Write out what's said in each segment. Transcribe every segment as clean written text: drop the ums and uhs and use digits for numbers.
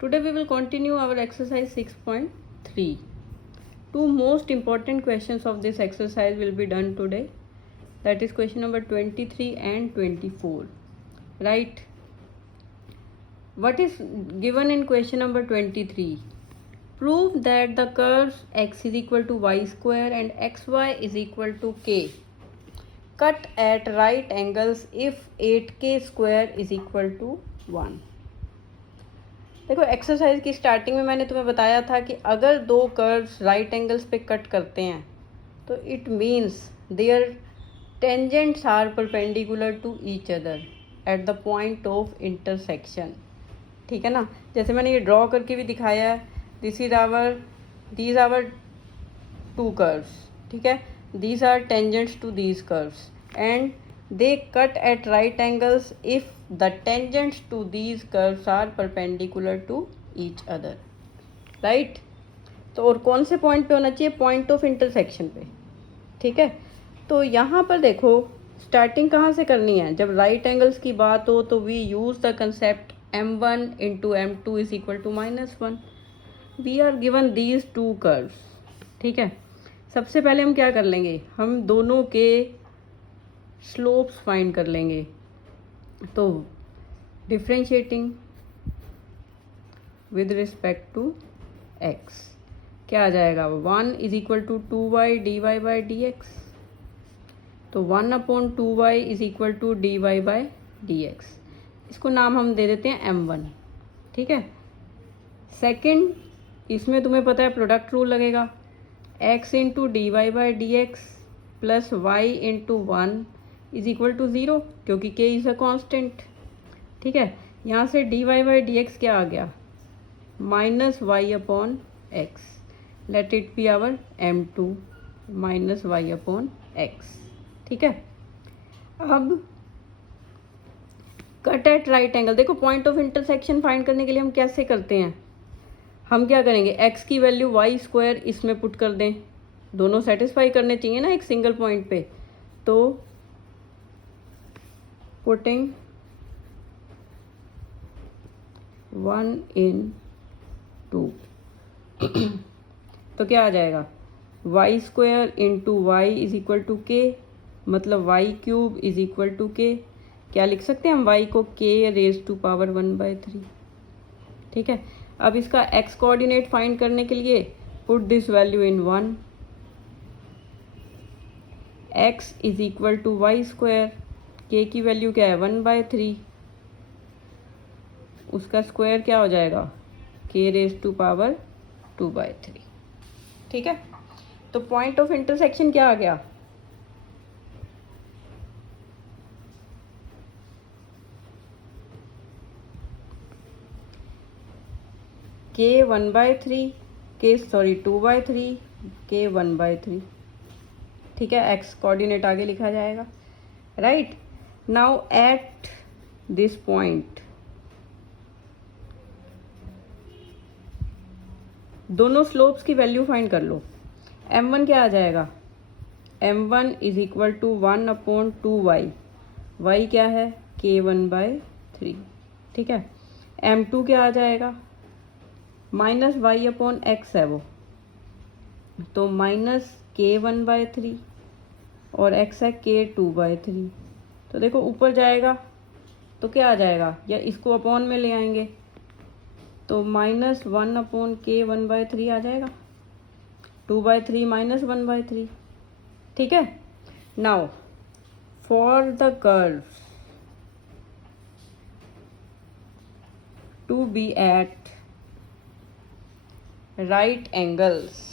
Today we will continue our exercise 6.3. Two most important questions of this exercise will be done today. That is question number 23 and 24. Right? What is given in question number 23? Prove that the curves x is equal to y square and xy is equal to k cut at right angles if 8k square is equal to 1. देखो exercise की starting में मैंने तुम्हें बताया था कि अगर दो कर्व्स राइट एंगल्स पे कट करते हैं तो it means their tangents are perpendicular to each other at the point of intersection. ठीक है ना. जैसे मैंने ये ड्रॉ करके भी दिखाया है. These are two curves. ठीक है. These are tangents to these curves and they cut at right angles if the tangents to these curves are perpendicular to each other. right? तो और कौन से पॉइंट पे होना चाहिए? पॉइंट ऑफ इंटरसेक्शन पे. ठीक है. तो यहाँ पर देखो स्टार्टिंग कहाँ से करनी है. जब राइट एंगल्स की बात हो तो we use the concept m1 into m2 is equal to -1. We are given these two curves. ठीक है. सबसे पहले हम क्या कर लेंगे, हम दोनों के स्लोप्स फाइंड कर लेंगे. तो differentiating with respect to x क्या आ जाएगा? 1 is equal to 2y dy by d x. तो 1/2y is equal to dy by d x. इसको नाम हम दे देते हैं m1. ठीक है. सेकेंड, इसमें तुम्हें पता है प्रोडक्ट रूल लगेगा. x into d by d x plus y into 1 is equal to 0 क्योंकि k इज़ अ कांस्टेंट. ठीक है. यहाँ से dy बाई डी एक्स क्या आ गया? -y/x. Let it be our m2 -y/x. ठीक है. अब कट एट राइट एंगल. देखो पॉइंट ऑफ इंटरसेक्शन फाइंड करने के लिए हम कैसे करते हैं, हम क्या करेंगे, x की वैल्यू y² इसमें पुट कर दें. दोनों सेटिस्फाई करने चाहिए ना एक सिंगल पॉइंट पे. तो पुटिंग 1 in 2 तो क्या आ जाएगा? y² into y is equal to k, मतलब y³ is equal to k. क्या लिख सकते हैं हम? y को k⁻⁴. ठीक है. अब इसका x कोऑर्डिनेट फाइंड करने के लिए put this value in 1. x is equal to y². k की वैल्यू क्या है? 1/3. उसका स्क्वायर क्या हो जाएगा? k⁻²/3. ठीक है. तो पॉइंट ऑफ इंटरसेक्शन क्या आ गया? k 1/3, 2/3, k 1/3. ठीक है. x कोऑर्डिनेट आगे लिखा जाएगा. Right. Now at this point दोनों स्लोप्स की वैल्यू फाइंड कर लो. m1 क्या आ जाएगा? m1 is equal to 1/2y. y क्या है? k1/3. ठीक है. m2 क्या आ जाएगा? -y/x है वो, तो -k1/3 और x है k2/3. तो देखो ऊपर जाएगा तो क्या आ जाएगा, या इसको अपॉन में ले आएंगे तो -1/k1/3 आ जाएगा. 2/3 -1/3. ठीक है. Now for the curve to be at right angles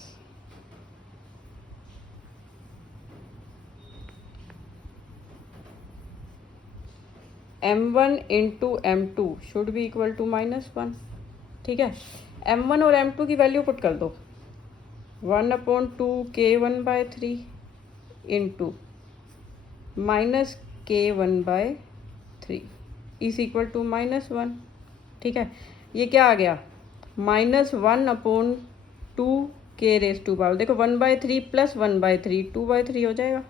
m1 into m2 should be equal to -1. ठीक है. m1 और m2 की वैल्यू पुट कर दो. 1/2k1/3 into -k1/3 is equal to -1. ठीक है. ये क्या आ गया? -1/2k⁻². देखो 1/3 प्लस 1/3 2/3 हो जाएगा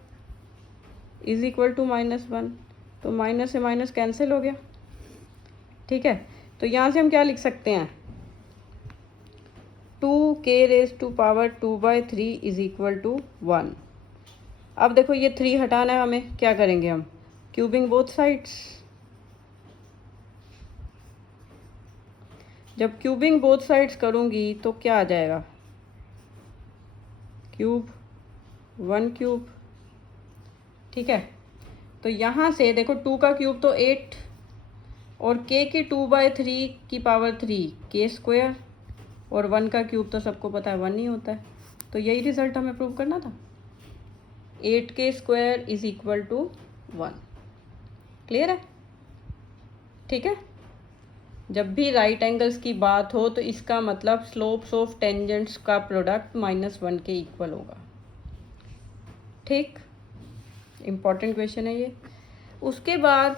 इज इक्वल टू -1. तो माइनस से माइनस कैंसिल हो गया. ठीक है. तो यहाँ से हम क्या लिख सकते हैं? 2k⁻² is equal to 1। अब देखो ये 3 हटाना है हमें, क्या करेंगे हम, क्यूबिंग बोथ साइड्स। जब क्यूबिंग बोथ साइड्स करूँगी तो क्या आ जाएगा, क्यूब 1 क्यूब। ठीक है, तो यहाँ से देखो 2 का क्यूब तो 8 और k की 2/3 k², और 1 का क्यूब तो सबको पता है 1 ही होता है। तो यही रिजल्ट हमें प्रूव करना था, 8k² is equal to 1। Clear है? ठीक है, जब भी राइट एंगल्स की बात हो तो इसका मतलब स्लोप्स ऑफ टेंजेंट्स का प्रोडक्ट -1 के इक्वल होगा। ठीक, इम्पॉर्टेंट क्वेश्चन है ये। उसके बाद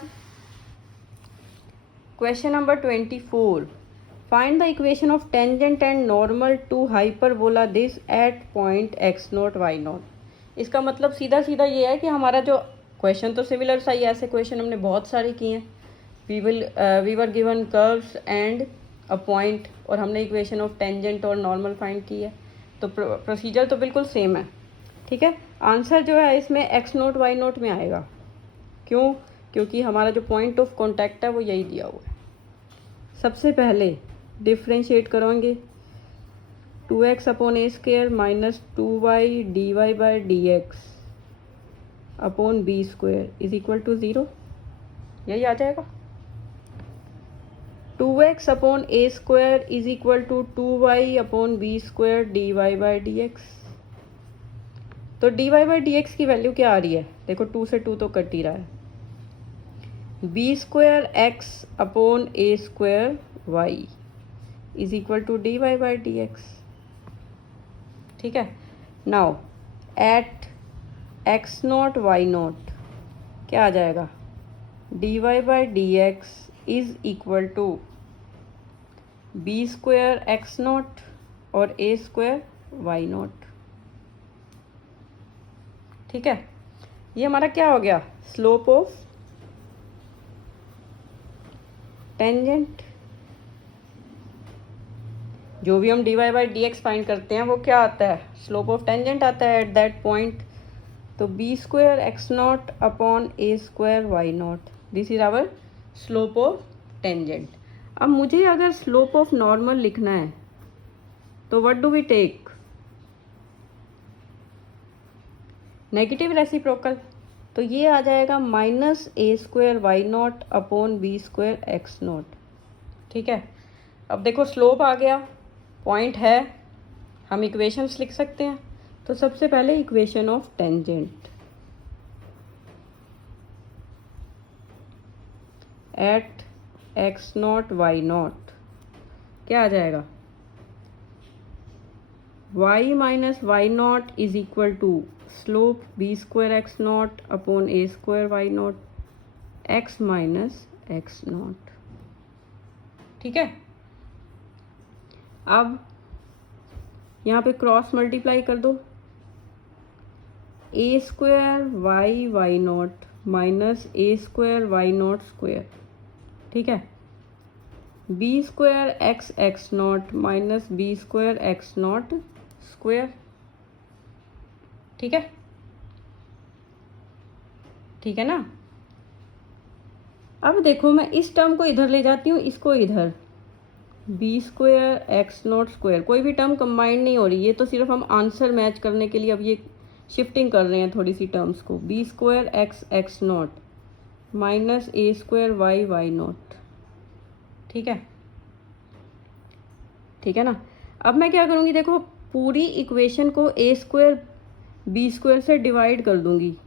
question number 24, find the equation of tangent and normal to hyperbola this at point x0 y0। इसका मतलब सीधा सीधा ये है कि हमारा जो क्वेश्चन तो सिमिलर सा ही, ऐसे क्वेश्चन हमने बहुत सारे किए हैं। We were given curves and a point, और हमने इक्वेशन ऑफ टेंजेंट और नॉर्मल फाइंड की है, तो प्रोसीजर तो बिल्कुल सेम है। ठीक है, आंसर जो है इसमें x0 y0 में आएगा। क्यों? क्योंकि हमारा जो पॉइंट ऑफ कॉन्टैक्ट है वो यही दिया हुआ है। सबसे पहले डिफ्रेंशिएट करेंगे, 2x/a² minus 2y dy/dx upon b² is equal to 0, यही आ जाएगा। 2x/a² is equal to 2y/b² dy/dx। तो dy/dx की वैल्यू क्या आ रही है, देखो 2 से 2 तो कट ही रहा है, b² x/a² y is equal to dy/dx। ठीक है, नाउ एट x0 y0 क्या आ जाएगा, dy/dx is equal to b² x0 और a² y0। ठीक है, ये हमारा क्या हो गया, स्लोप ऑफ टेंजेंट। जो भी हम dy/dx फाइंड करते हैं वो क्या आता है, स्लोप ऑफ टेंजेंट आता है एट दैट पॉइंट। तो b² x0 upon a² y0, this is our slope of tangent. अब मुझे अगर स्लोप ऑफ नॉर्मल लिखना है तो what do we take, negative reciprocal, तो ये आ जाएगा -a² y0 upon b² x0। ठीक है, अब देखो स्लोप आ गया, पॉइंट है, हम इक्वेशंस लिख सकते हैं। तो सबसे पहले equation of tangent, eight x0 y0 क्या आ जाएगा, y minus y0 is equal to slope b² x0 upon a² y0 x minus x0। ठीक है, अब यहाँ पे क्रॉस मल्टीप्लाई कर दो, a² y0 minus a² y0²। ठीक है, b² x0 minus b² x0²। ठीक है, ठीक है ना। अब देखो मैं इस टर्म को इधर ले जाती हूँ, इसको इधर, b² x0², कोई भी टर्म कंबाइंड नहीं हो रही, ये तो सिर्फ हम आंसर मैच करने के लिए अब ये शिफ्टिंग कर रहे हैं थोड़ी सी टर्म्स को, b² x0 minus a² y0। ठीक है, ठीक है ना। अब मैं क्या करूँगी, देखो पूरी इक्वेशन को a² b² से डिवाइड कर दूंगी,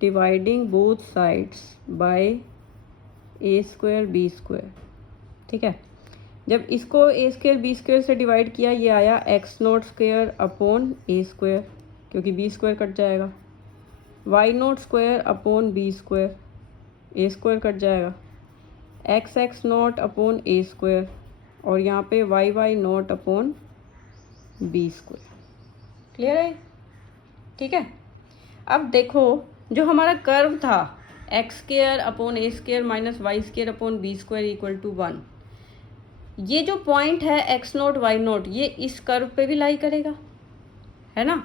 dividing both sides by a² b²। ठीक है, जब इसको a² b² से डिवाइड किया, ये आया x0² अपॉन a², क्योंकि b² कट जाएगा, y0² upon b², a² cut जाएगा, x0 अपॉन a², और यहाँ पे y0 अपॉन b²। क्लियर है? ठीक है, अब देखो जो हमारा कर्व था x² upon a² minus y² upon b² equal to 1, ये जो पॉइंट है एक्स नोट वाई नोट, ये इस कर्व पे भी लाई करेगा, है ना।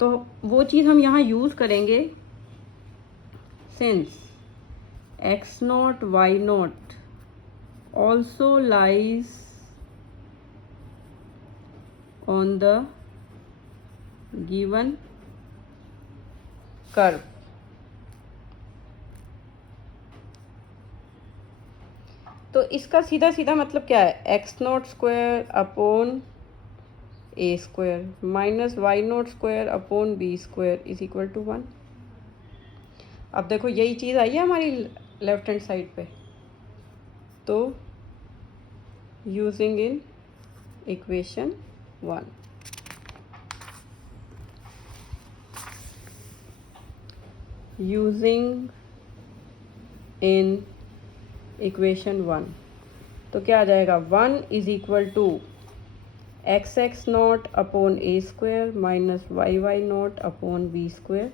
तो वो चीज़ हम यहाँ यूज़ करेंगे, since x naught y naught also lies on the given curve. तो इसका सीधा सीधा मतलब क्या है, x naught square upon a square minus y naught square upon b square is equal to 1। अब देखो यही चीज़ आई है हमारी लेफ्ट हैंड साइड पे, तो using in equation 1, using in equation 1, तो क्या आ जाएगा, 1 is equal to x x naught upon a square minus y y naught upon b square.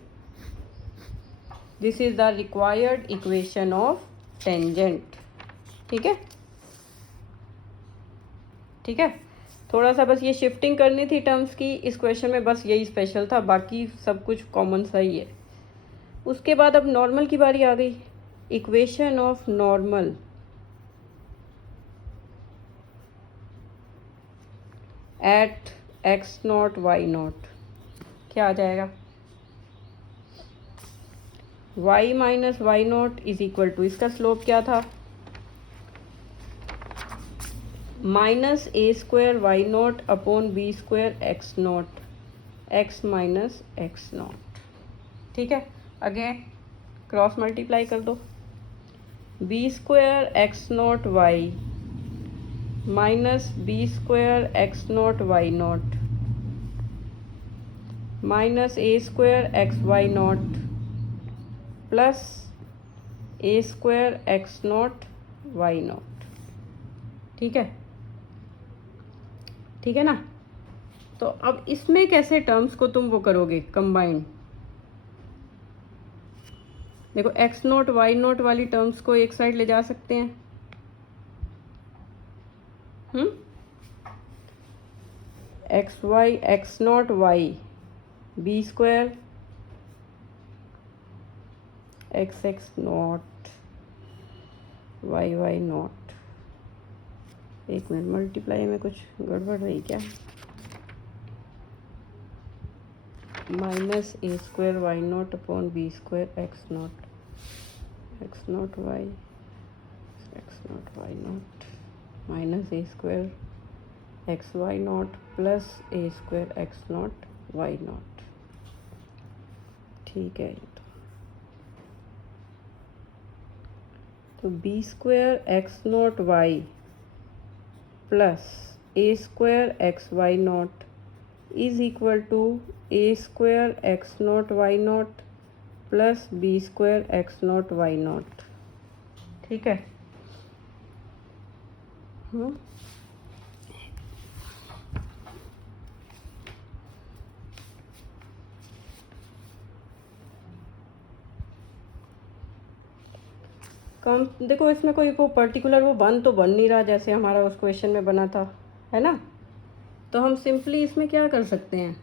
This is the required equation of tangent. ठीक है, ठीक है। थोड़ा सा बस ये शिफ्टिंग करनी थी टर्म्स की इस क्वेश्चन में, बस यही स्पेशल था, बाकी सब कुछ कॉमन सा ही है। उसके बाद अब नॉर्मल की बारी आ गई। Equation of normal at x naught y naught क्या आ जाएगा, y minus y naught is equal to, इसका स्लोप क्या था, minus a square y naught upon b square x naught, x minus x naught. ठीक है, अगेन क्रॉस मल्टीप्लाई कर दो, b square x naught y minus b square x naught y naught minus a square x y naught plus a square x naught y naught. ठीक है, ठीक है ना। तो अब इसमें कैसे टर्म्स को तुम वो करोगे कंबाइन, देखो एक्स नोट वाई नोट वाली टर्म्स को एक साइड ले जा सकते हैं, x y x naught y b square x x naught y y naught. एक मिनट, मल्टीप्लाई में कुछ गड़बड़ रही क्या, minus a square y naught upon b square x naught y naught minus a square x y naught plus a square x naught y naught. ठीक है, तो b square x naught Y plus a square x y naught is equal to a square x naught y naught plus b square x naught y naught. ठीक है, कम देखो इसमें कोई वो particular वो बन तो बन नहीं रहा जैसे हमारा उस क्वेश्चन में बना था, है ना। तो हम सिंपली इसमें क्या कर सकते हैं,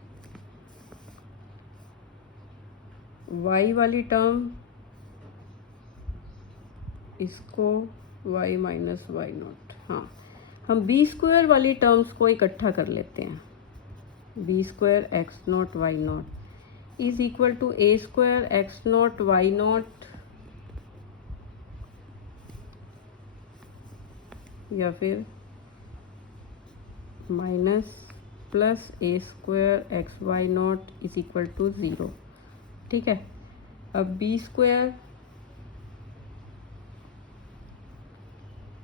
y वाली टर्म इसको y माइनस वाई नॉट, हाँ हम बी स्क्वायर वाली टर्म्स को इकट्ठा कर लेते हैं, b square x naught y naught is equal to a square x naught y naught या फिर minus plus a square x y naught is equal to 0। ठीक है, अब b square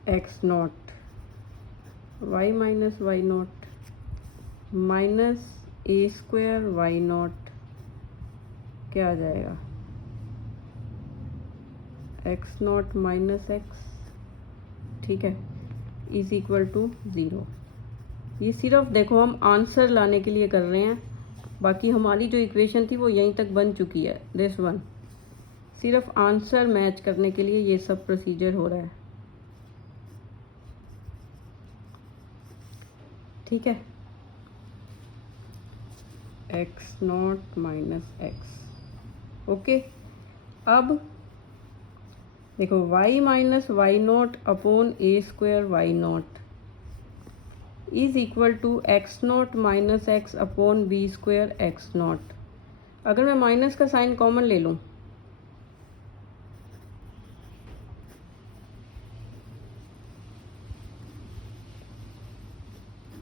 x naught y minus y naught minus a square y naught क्या आ जाएगा, x naught minus x. ठीक है, इज इक्वल टू 0। ये सिर्फ देखो हम आंसर लाने के लिए कर रहे हैं, बाकी हमारी जो इक्वेशन थी वो यहीं तक बन चुकी है, दिस वन। सिर्फ आंसर मैच करने के लिए ये सब प्रोसीजर हो रहा है। ठीक है, x naught minus x. Okay, अब देखो y minus y naught upon a square y naught is equal to x naught minus x upon b square x naught. अगर मैं माइनस का साइन कॉमन ले लूँ,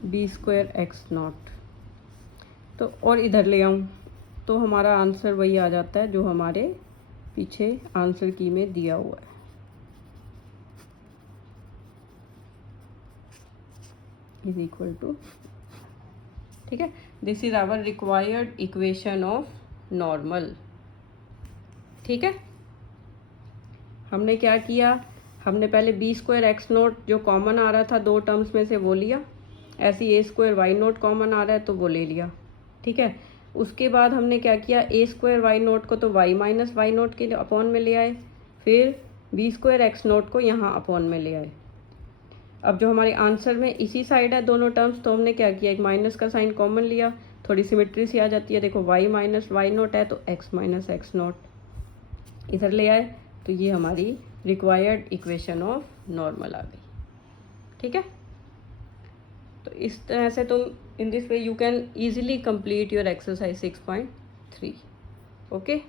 बी स्क्वायर एक्स नॉट, तो और इधर ले आऊँ तो हमारा आंसर वही आ जाता है जो हमारे पीछे आंसर की में दिया हुआ है। इज इक्वल टू, ठीक है, this is our required equation of normal. ठीक है, हमने क्या किया, हमने पहले बी स्क्वायर एक्स नोट जो कॉमन आ रहा था दो टर्म्स में से वो लिया, ऐसे a square y naught common आ रहा है तो वो ले लिया। ठीक है, उसके बाद हमने क्या किया, ए स्क्वायर वाई नोट को तो वाई माइनस वाई नोट के अपॉन में ले आए, फिर बी स्क्वायर एक्स नोट को यहाँ अपॉन में ले आए। अब जो हमारे आंसर में इसी साइड है दोनों टर्म्स, तो हमने क्या किया, एक माइनस का साइन कॉमन लिया, थोड़ी सिमेट्री सी आ जाती है। देखो वाई माइनस वाई नोट है तो एक्स माइनस एक्स नोट इधर ले आए, तो ये हमारी रिक्वायर्ड इक्वेशन ऑफ नॉर्मल आ गई। ठीक है, तो इस तरह से तुम in this way you can easily complete your exercise 6.3। Okay.